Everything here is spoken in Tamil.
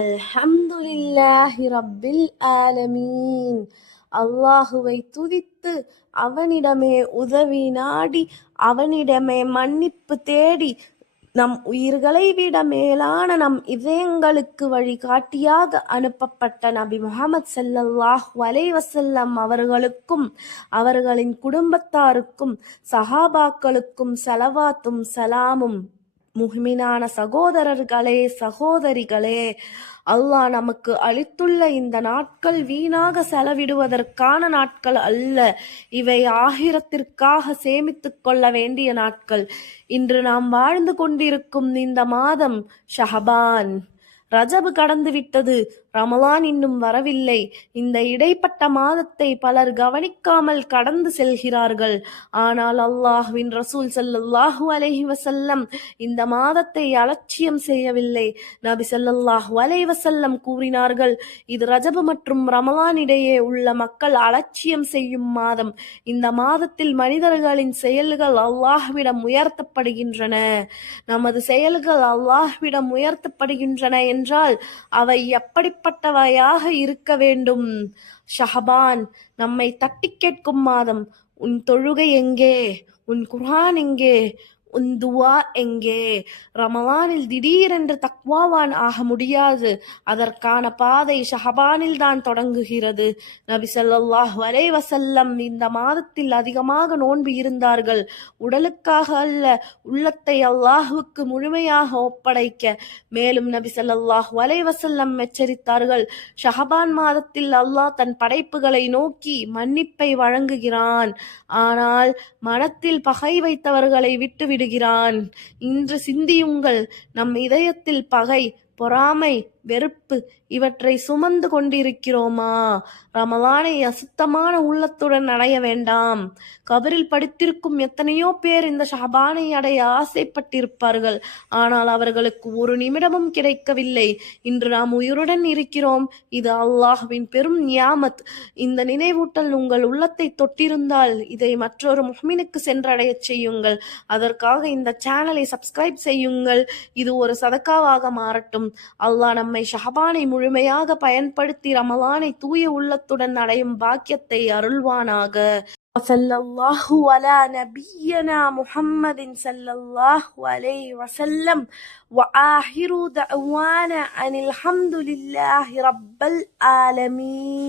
அல்ஹம்துலில்லாஹி ரப்பில் ஆலமீன். அல்லாஹுவை துதித்து அவனிடமே உதவி நாடி அவனிடமே மன்னிப்பு தேடி நம் உயிர்களை விட மேலான நம் இதயங்களுக்கு வழிகாட்டியாக அனுப்பப்பட்ட நபி முஹம்மது ஸல்லல்லாஹு அலைஹி வஸல்லம் அவர்களுக்கும் அவர்களின் குடும்பத்தாருக்கும் சஹாபாக்களுக்கும் ஸலவாத்தும் ஸலாமும். முஹ்மினான சகோதரர்களே சகோதரிகளே, அல்லாஹ் நமக்கு அளித்துள்ள இந்த நாட்கள் வீணாக செலவிடுவதற்கான நாட்கள் அல்ல. இவை ஆகிரத்திற்காக சேமித்துக் கொள்ள வேண்டிய நாட்கள். இன்று நாம் வாழ்ந்து கொண்டிருக்கும் இந்த மாதம் ஷஅபான். ரஜபு கடந்துவிட்டது, ரமலான் இன்னும் வரவில்லை. இந்த இடைப்பட்ட மாதத்தை பலர் கவனிக்காமல் கடந்து செல்கிறார்கள். ஆனால் அல்லாஹ்வின் ரசூல் ஸல்லல்லாஹு அலைஹி வஸல்லம் இந்த மாதத்தை அலட்சியம் செய்யவில்லை. நபி ஸல்லல்லாஹு அலைஹி வஸல்லம் கூறினார்கள், இது ரஜபு மற்றும் ரமலான் இடையே உள்ள மக்கள் அலட்சியம் செய்யும் மாதம். இந்த மாதத்தில் மனிதர்களின் செயல்கள் அல்லாஹ்விடம் உயர்த்தப்படுகின்றன. நமது செயல்கள் அல்லாஹ்விடம் உயர்த்தப்படுகின்றன என்றால் அவை எப்படிப்பட்டவையாக இருக்க வேண்டும்? ஷஅபான் நம்மை தட்டி கேட்கும் மாதம். உன் தொழுகை எங்கே? உன் குர்ஆன் எங்கே? உன் துஆ எங்கே? ரமலானில் திடீரென்று தக்வாவான் ஆக முடியாது. அதற்கான பாதை ஷஅபானில் தான் தொடங்குகிறது. நபி ஸல்லல்லாஹு அலைஹி வஸல்லம் இந்த மாதத்தில் அதிகமாக நோன்பு இருந்தார்கள். உடலுக்காக அல்ல, உள்ளத்தை அல்லாஹ்வுக்கு முழுமையாக ஒப்படைக்க. மேலும் நபி ஸல்லல்லாஹு அலைஹி வஸல்லம் எச்சரித்தார்கள், ஷஅபான் மாதத்தில் அல்லாஹ் தன் படைப்புகளை நோக்கி மன்னிப்பை வழங்குகிறான், ஆனால் மனத்தில் பகை வைத்தவர்களை விட்டு விடுகிறான். இன்று சிந்தியுங்கள், நம் இதயத்தில் பகை, பொறாமை, வெறுப்பு இவற்றை சுமந்து கொண்டிருக்கிறோமா? ரமலானை அசுத்தமான உள்ளத்துடன் அடைய வேண்டாம். கபரில் படுத்திருக்கும் எத்தனையோ பேர் இந்த ஷஅபானை அடைய ஆசைப்பட்டிருப்பார்கள். ஆனால் அவர்களுக்கு ஒரு நிமிடமும் கிடைக்கவில்லை. இன்று நாம் உயிருடன் இருக்கிறோம். இது அல்லாஹ்வின் பெரும் நியாமத். இந்த நினைவூட்டல் உங்கள் உள்ளத்தை தொட்டிருந்தால் இதை மற்றொரு முஃமினுக்கு சென்றடையச் செய்யுங்கள். அதற்காக இந்த சேனலை சப்ஸ்கிரைப் செய்யுங்கள். இது ஒரு சதக்காவாக மாறட்டும். அல்லாஹ் நம்மை ஷஅபானை முழுமையாக பயன்படுத்தி ரமலானை தூய உள்ளத்துடன் அடையும் பாக்கியத்தை அருள்வானாக. வஸல்லல்லாஹு அலா நபிய்யினா முஹம்மதின் ஸல்லல்லாஹு அலைஹி வஸல்லம். வஆஹிரு தஅவானா அனில் ஹம்துலில்லாஹி ரப்பில் ஆலமீன்.